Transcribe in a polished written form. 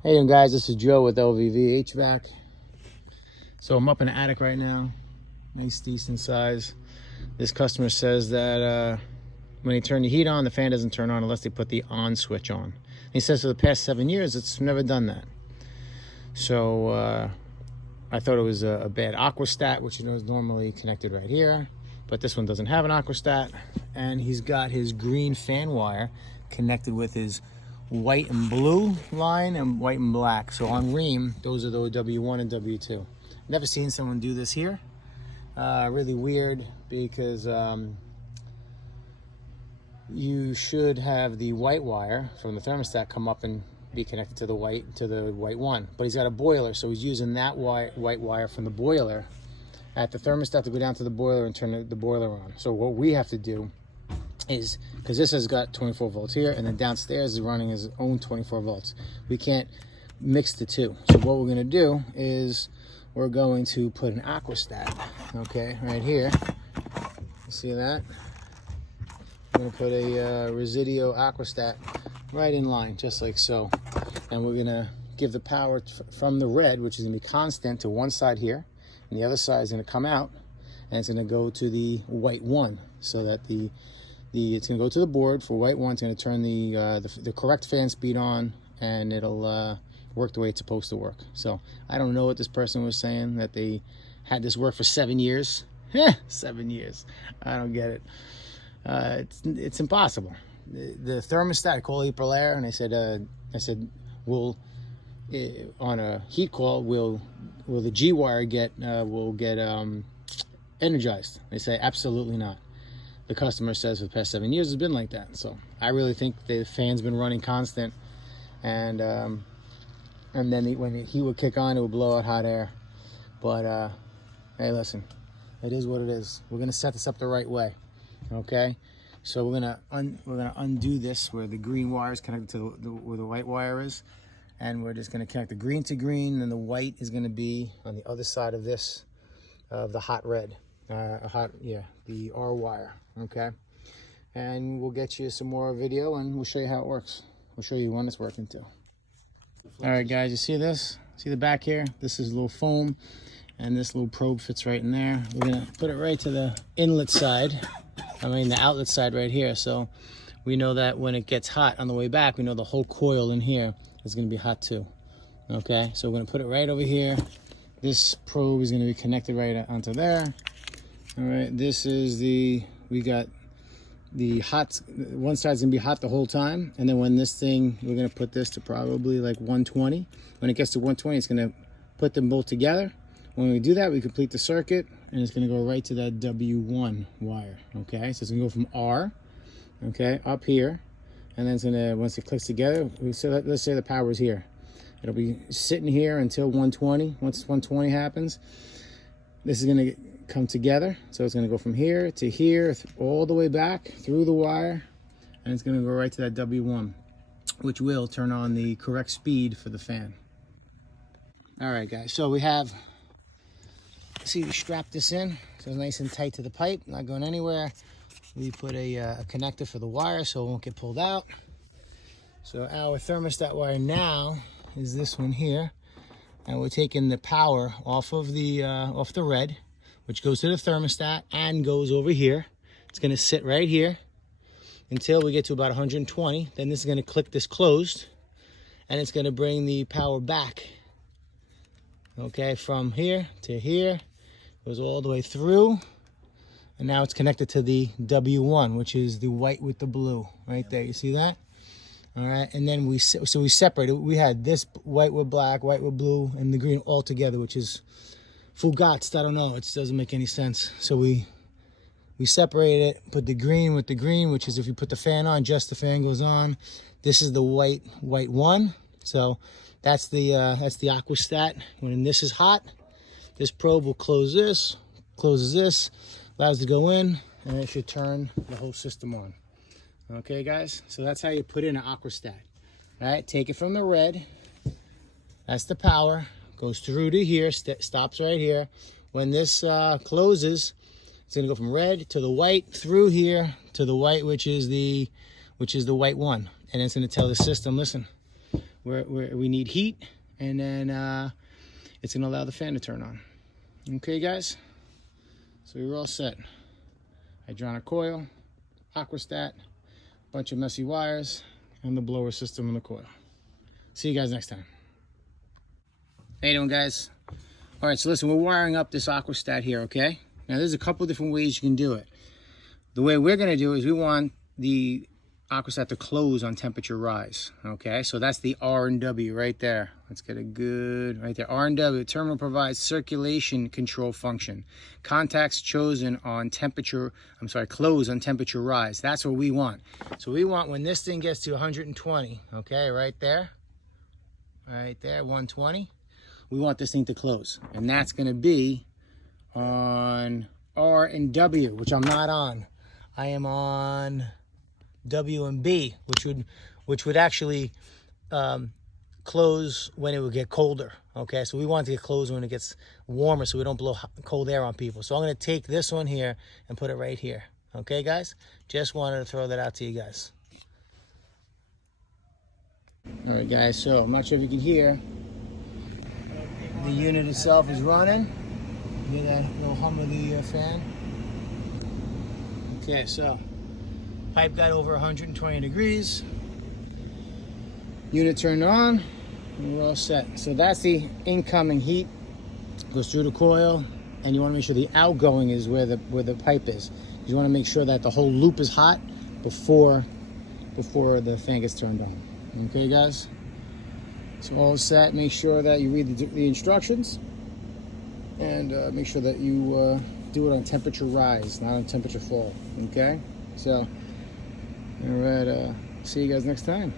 Hey guys, this is Joe with LVV HVAC. So I'm up in the attic right now. Nice decent size. This customer says that when they turn the heat on, the fan doesn't turn on unless they put the on switch on. And he says for the past 7 years it's never done that. So I thought it was a bad aquastat, which is normally connected right here, but this one doesn't have an aquastat. And he's got his green fan wire connected with his white and blue line and white and black. So on Rheem, those are the W1 and W2. Never seen someone do this here. Really weird, because you should have the white wire from the thermostat come up and be connected to the white one. But he's got a boiler, so he's using that white wire from the boiler at the thermostat to go down to the boiler and turn the boiler on. So what we have to do is, because this has got 24 volts here, and then downstairs is running his own 24 volts. We can't mix the two. So what we're going to do is we're going to put an aquastat, okay, right here. You see that? We're going to put a Residio aquastat right in line, just like so. And we're going to give the power from the red, which is going to be constant, to one side here, and the other side is going to come out, and it's going to go to the white one, so that it's going to go to the board for white one. It's going to turn the correct fan speed on, and it'll work the way it's supposed to work. So I don't know what this person was saying, that they had this work for 7 years. 7 years. I don't get it. It's impossible. The thermostat, I called April Air, and I said, will on a heat call, will the G wire get energized? They say absolutely not. The customer says for the past 7 years it's been like that. So I really think the fan's been running constant, and then when he would kick on, it would blow out hot air. But hey, listen, it is what it is. We're gonna set this up the right way, okay? So we're gonna undo this where the green wire is connected to where the white wire is, and we're just gonna connect the green to green, and the white is gonna be on the other side of this, of the hot red. The R wire, okay? And we'll get you some more video, and we'll show you how it works. We'll show you when it's working too. All right, guys, you see this? See the back here? This is a little foam, and this little probe fits right in there. We're gonna put it right to the inlet side, the outlet side right here. So we know that when it gets hot on the way back, we know the whole coil in here is gonna be hot too, okay? So we're gonna put it right over here. This probe is gonna be connected right onto there. All right, this is we got the hot, one side's gonna be hot the whole time, and then when this thing, we're gonna put this to probably like 120. When it gets to 120, it's gonna put them both together. When we do that, we complete the circuit, and it's gonna go right to that W1 wire, okay? So it's gonna go from R, okay, up here, and then it's gonna, once it clicks together, so let's say the power's here. It'll be sitting here until 120. Once 120 happens, this is gonna come together. So it's gonna go from here to here, all the way back through the wire, and it's gonna go right to that W1, which will turn on the correct speed for the fan. All right, guys, so we strap this in, so it's nice and tight to the pipe, not going anywhere. We put a connector for the wire so it won't get pulled out. So our thermostat wire now is this one here, and we're taking the power off the red, which goes to the thermostat and goes over here. It's gonna sit right here until we get to about 120. Then this is gonna click this closed, and it's gonna bring the power back, okay, from here to here, goes all the way through, and now it's connected to the W1, which is the white with the blue right there. You see that? All right, and then we separated. We had this white with black, white with blue, and the green all together, which is Fugatz. I don't know, it doesn't make any sense. So we separated it, put the green with the green, which is if you put the fan on, just the fan goes on. This is the white one. So that's the aquastat. When this is hot, this probe will closes this, allows it to go in, and it should turn the whole system on. Okay, guys, so that's how you put in an aquastat. All right, take it from the red, that's the power, goes through to here, stops right here. When this closes, it's gonna go from red to the white, through here to the white, which is the white one, and it's gonna tell the system, listen, where we need heat, and then it's going to allow the fan to turn on. Okay, guys? So we're all set. Hydronic coil, aquastat, bunch of messy wires, and the blower system in the coil. See you guys next time. How you doing, guys? All right, so listen, we're wiring up this aquastat here, okay? Now, there's a couple different ways you can do it. The way we're going to do it is we want the aquastat to close on temperature rise, okay? So that's the R and W right there. Let's get a good, right there. R and W, terminal provides circulation control function. Contacts chosen on temperature, close on temperature rise. That's what we want. So we want when this thing gets to 120, okay, right there, 120, we want this thing to close. And that's gonna be on R and W, which I'm not on. I am on W and B, which would actually close when it would get colder. Okay, so we want to get closed when it gets warmer, so we don't blow cold air on people. So I'm going to take this one here and put it right here. Okay, guys, just wanted to throw that out to you guys. All right, guys. So I'm not sure if you can hear. The unit itself is running. You hear that little hum of the fan? Okay, so pipe got over 120 degrees. Unit turned on, and we're all set. So that's the incoming heat. Goes through the coil, and you want to make sure the outgoing is where the pipe is. You want to make sure that the whole loop is hot before the fan gets turned on. Okay, guys? So all set. Make sure that you read the instructions, and make sure that you do it on temperature rise, not on temperature fall. Okay? So, all right. See you guys next time.